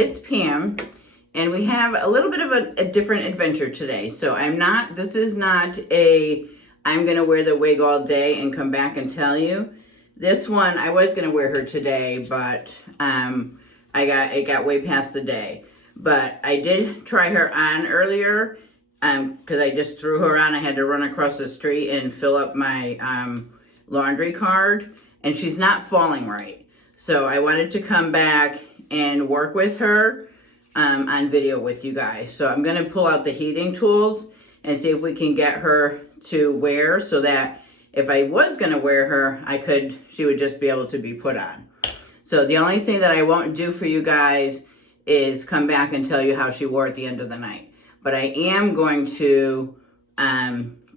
it's Pam, and we have a little bit of a different adventure today. So this is not I'm gonna wear the wig all day and come back and tell you. This one, I was gonna wear her today, but it got way past the day. But I did try her on earlier, because I just threw her on. I had to run across the street and fill up my laundry card, and she's not falling right. So I wanted to come back and work with her on video with you guys. So I'm gonna pull out the heating tools and see if we can get her to wear, so that if I was gonna wear her, she would just be able to be put on. So the only thing that I won't do for you guys is come back and tell you how she wore at the end of the night. But I am going to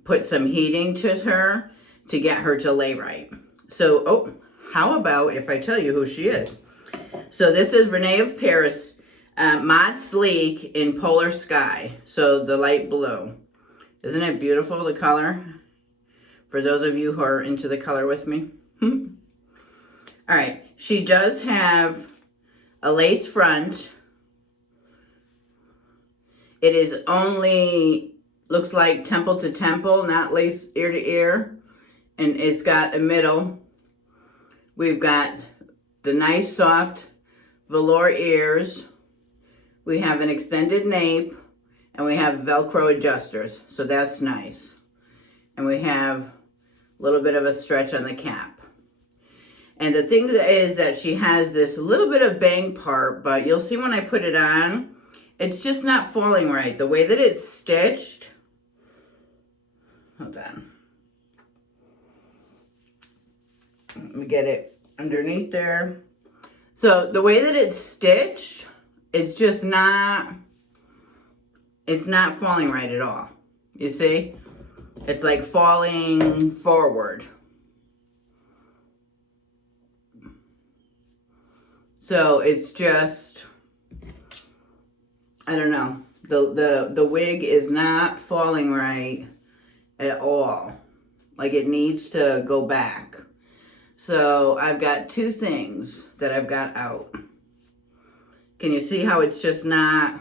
put some heating to her to get her to lay right. So, how about if I tell you who she is? So this is Rene of Paris, Mod Sleek in Polar Sky. So the light blue. Isn't it beautiful, the color? For those of you who are into the color with me. All right, she does have a lace front. It is only, looks like temple to temple, not lace ear to ear. And it's got a middle. We've got the nice soft velour ears. We have an extended nape, and we have Velcro adjusters. So that's nice. And we have a little bit of a stretch on the cap. And the thing is that she has this little bit of bang part, but you'll see when I put it on, it's just not falling right. The way that it's stitched, hold on. Let me get it underneath there. So the way that it's stitched, it's just not, it's not falling right at all. You see? It's like falling forward. So it's just, I don't know. The wig is not falling right at all. Like, it needs to go back. So I've got two things that I've got out. Can you see how it's just not?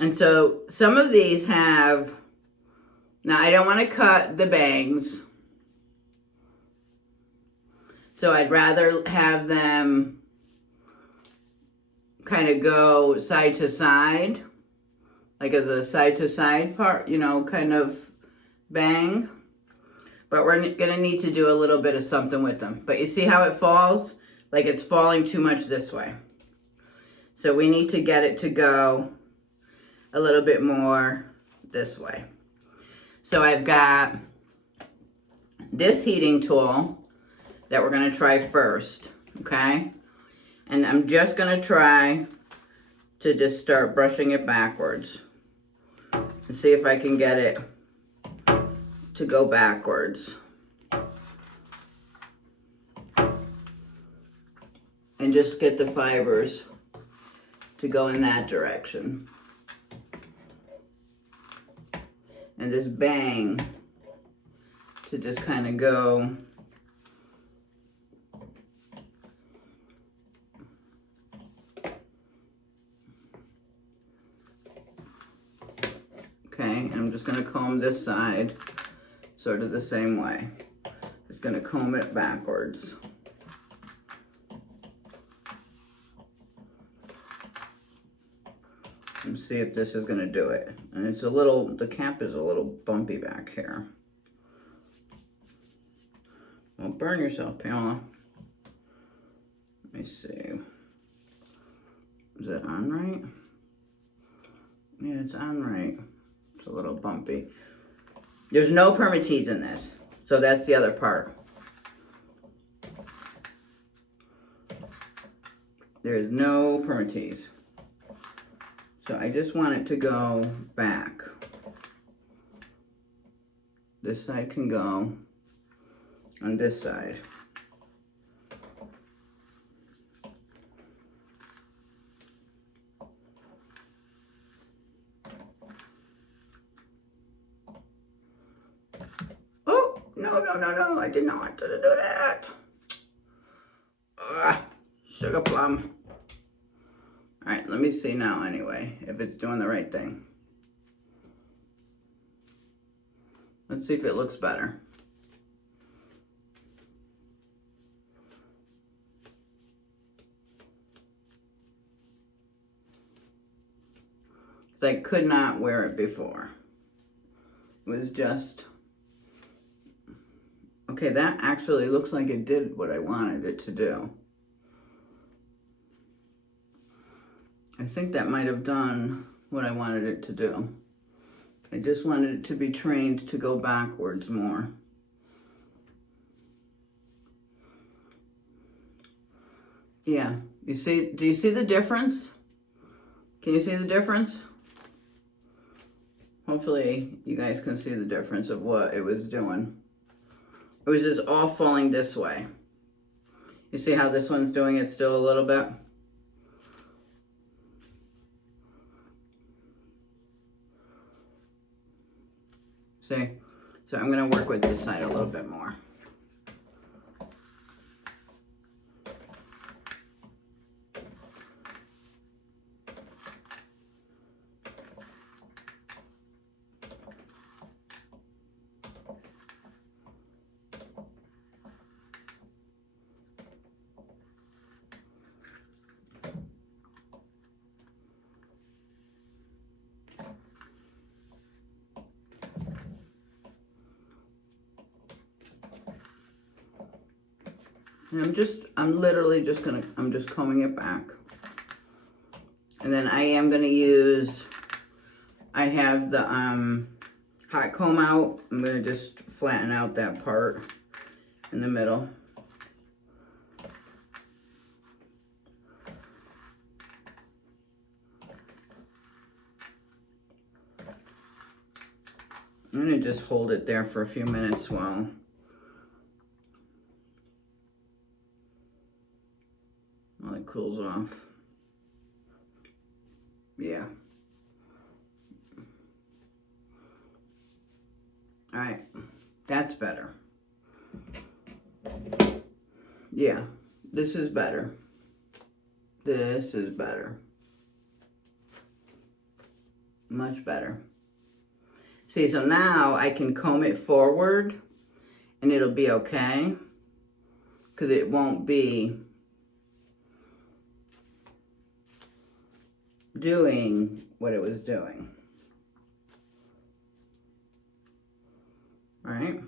And so some of these have, now I don't want to cut the bangs. So I'd rather have them kind of go side to side, like as a side to side part, you know, kind of bang. But we're gonna need to do a little bit of something with them. But you see how it falls? Like it's falling too much this way. So we need to get it to go a little bit more this way. So I've got this heating tool that we're gonna try first, okay? And I'm just gonna try to just start brushing it backwards and see if I can get it to go backwards. And just get the fibers to go in that direction. And this bang to just kind of go okay, and I'm just going to comb this side sort of the same way. Just going to comb it backwards. And see if this is going to do it. And it's a little, the cap is a little bumpy back here. Don't burn yourself, Paula. Let me see. Is that on right? Yeah, it's on right. It's a little bumpy. There's no permatease in this. So that's the other part. There's no permatease. So I just want it to go back. This side can go on this side. Oh, no, I did not want to do that. Sugar plum. All right, let me see now anyway, if it's doing the right thing. Let's see if it looks better. I could not wear it before. It was just, okay, that actually looks like it did what I wanted it to do. I think that might have done what I wanted it to do. I just wanted it to be trained to go backwards more. Yeah, you see, do you see the difference? Can you see the difference? Hopefully you guys can see the difference of what it was doing. It was just all falling this way. You see how this one's doing it still a little bit? See? So I'm gonna work with this side a little bit more. And I'm literally just I'm just combing it back. And then I am gonna use, I have the hot comb out. I'm gonna just flatten out that part in the middle. I'm gonna just hold it there for a few minutes while it cools off. Yeah. All right, that's better. Yeah, this is better. This is better. Much better. See, so now I can comb it forward and it'll be okay, because it won't be doing what it was doing. All right?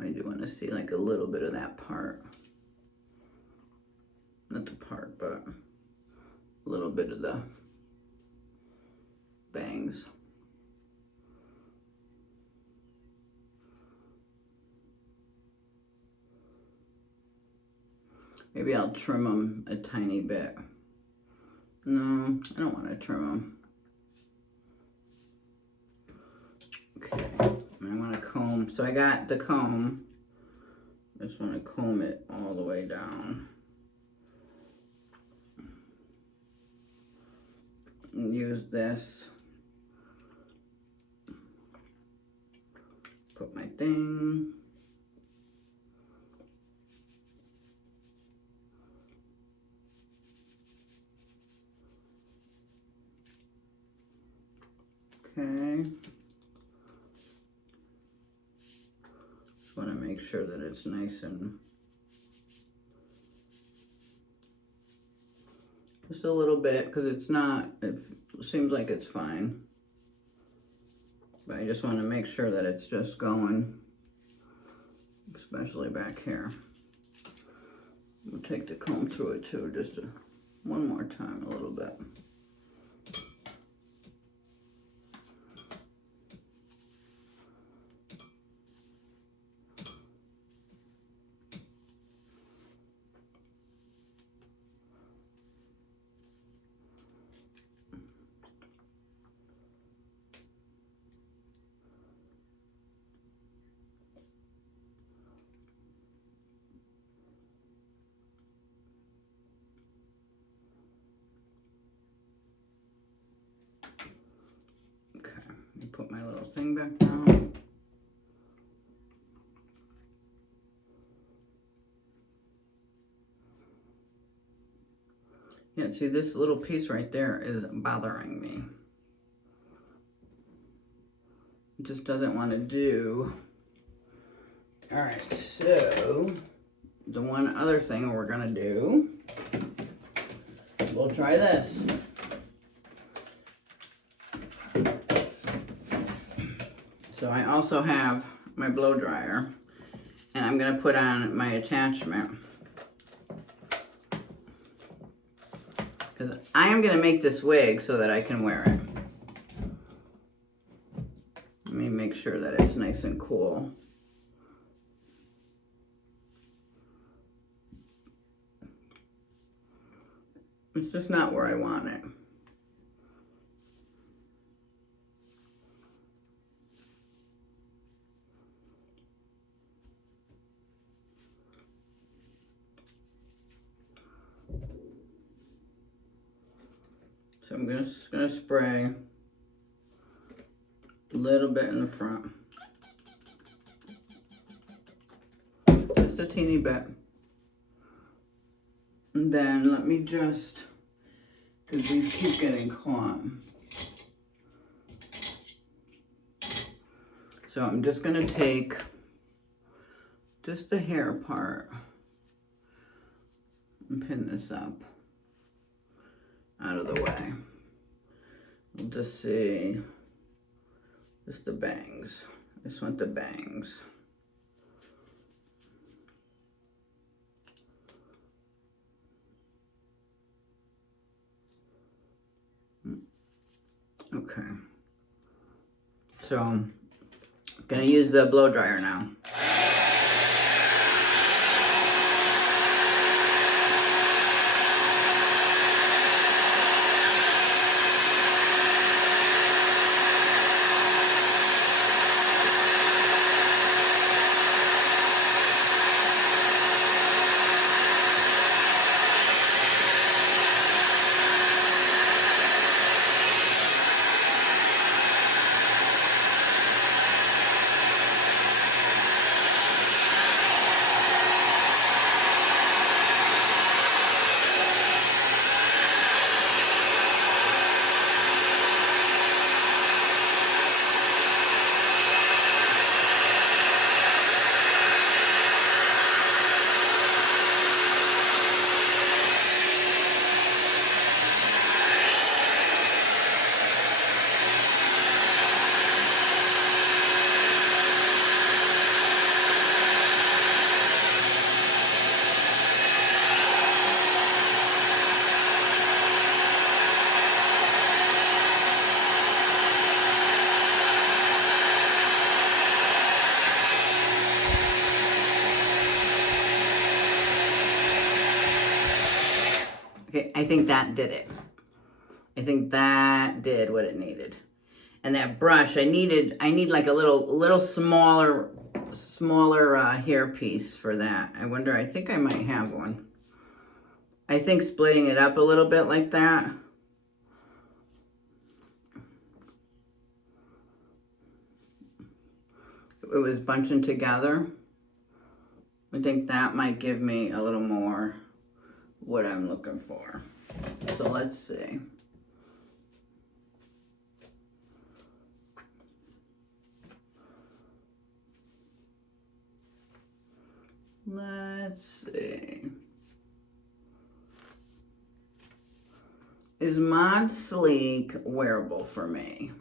I do want to see like a little bit of that part. Not the part, but a little bit of the bangs. Maybe I'll trim them a tiny bit. No, I don't want to trim them. Okay, I want to comb. So I got the comb. I just want to comb it all the way down. And use this. Put my thing. Okay. Just want to make sure that it's nice and just a little bit, because it's not, it seems like it's fine. But I just want to make sure that it's just going, especially back here. We'll take the comb through it too, just one more time, a little bit. thing back down. Yeah, see, this little piece right there is bothering me. It just doesn't want to do. All right, so the one other thing we're gonna do, we'll try this. So I also have my blow dryer, and I'm gonna put on my attachment, because I am gonna make this wig so that I can wear it. Let me make sure that it's nice and cool. It's just not where I want it. So I'm just gonna spray a little bit in the front. Just a teeny bit. And then let me just, because these keep getting caught. So I'm just gonna take just the hair part and pin this up out of the way. We'll just see, just the bangs. I just want the bangs. Okay. So I'm gonna use the blow dryer now. Okay, I think that did it. I think that did what it needed. And that brush, I need like a little smaller hair piece for that. I wonder, I think I might have one. I think splitting it up a little bit like that. It was bunching together. I think that might give me a little more what I'm looking for. So let's see. Let's see. Is Mod Sleek wearable for me?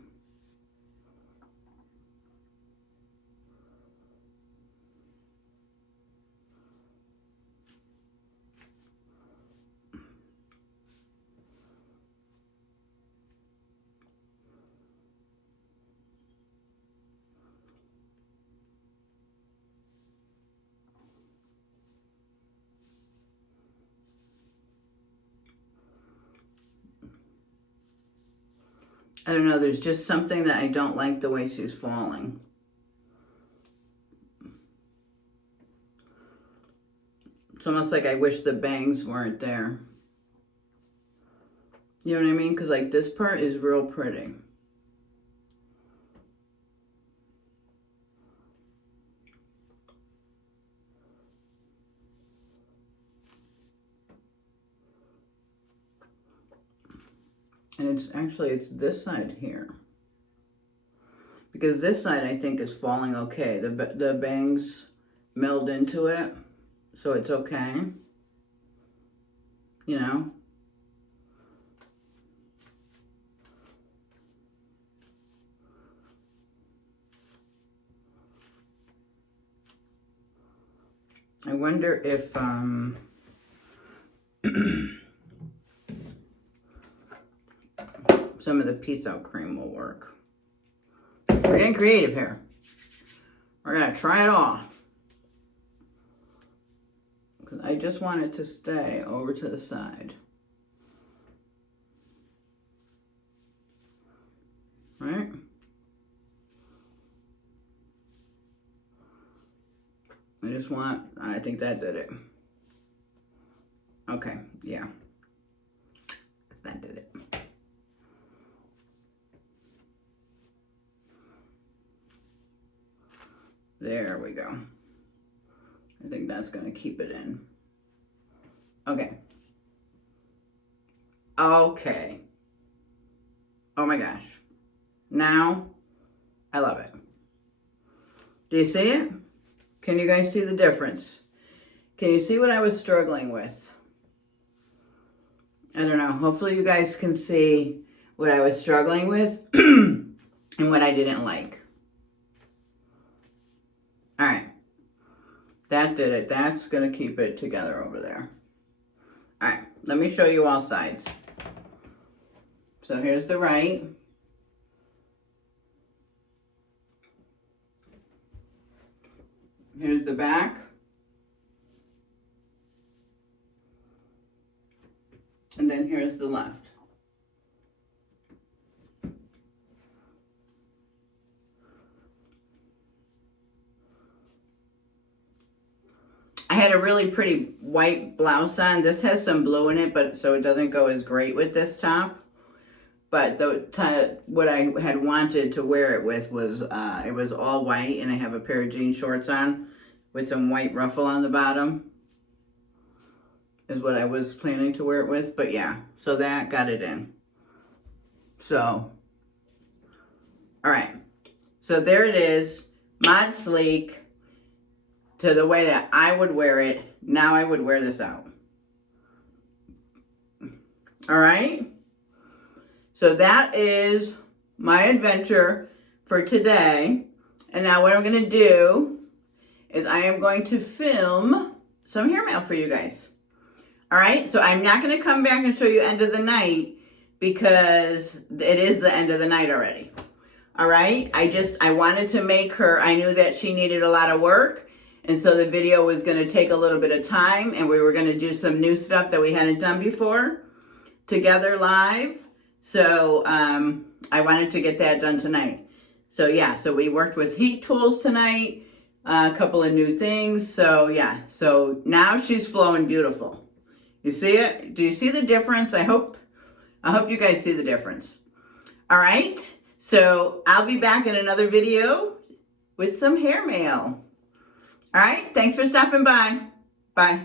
I don't know, there's just something that I don't like the way she's falling. It's almost like I wish the bangs weren't there. You know what I mean? Because like this part is real pretty. And it's this side here. Because this side I think is falling okay. The bangs meld into it, so it's okay. You know? I wonder if some of the Peace Out cream will work. We're getting creative here. We're gonna try it all. Because I just want it to stay over to the side. Right? I think that did it. Okay, yeah. That did it. There we go. I think that's going to keep it in. Okay. Okay. Oh my gosh. Now, I love it. Do you see it? Can you guys see the difference? Can you see what I was struggling with? I don't know. Hopefully you guys can see what I was struggling with and what I didn't like. All right. That did it. That's going to keep it together over there. All right. Let me show you all sides. So here's the right. Here's the back. And then here's the left. I had a really pretty white blouse on. This has some blue in it, but so it doesn't go as great with this top. But what I had wanted to wear it with was, it was all white, and I have a pair of jean shorts on with some white ruffle on the bottom. Is what I was planning to wear it with. But yeah, so that got it in. So, all right. So there it is. Mod Sleek to the way that I would wear it. Now I would wear this out. All right. So that is my adventure for today. And now what I'm going to do is I am going to film some hair mail for you guys. All right. So I'm not going to come back and show you end of the night because it is the end of the night already. All right. I wanted to make her, I knew that she needed a lot of work. And so the video was going to take a little bit of time and we were going to do some new stuff that we hadn't done before together live. So I wanted to get that done tonight. So yeah, so we worked with heat tools tonight, a couple of new things. So yeah, so now she's flowing beautiful. You see it? Do you see the difference? I hope you guys see the difference. All right, so I'll be back in another video with some hair mail. All right, thanks for stopping by. Bye.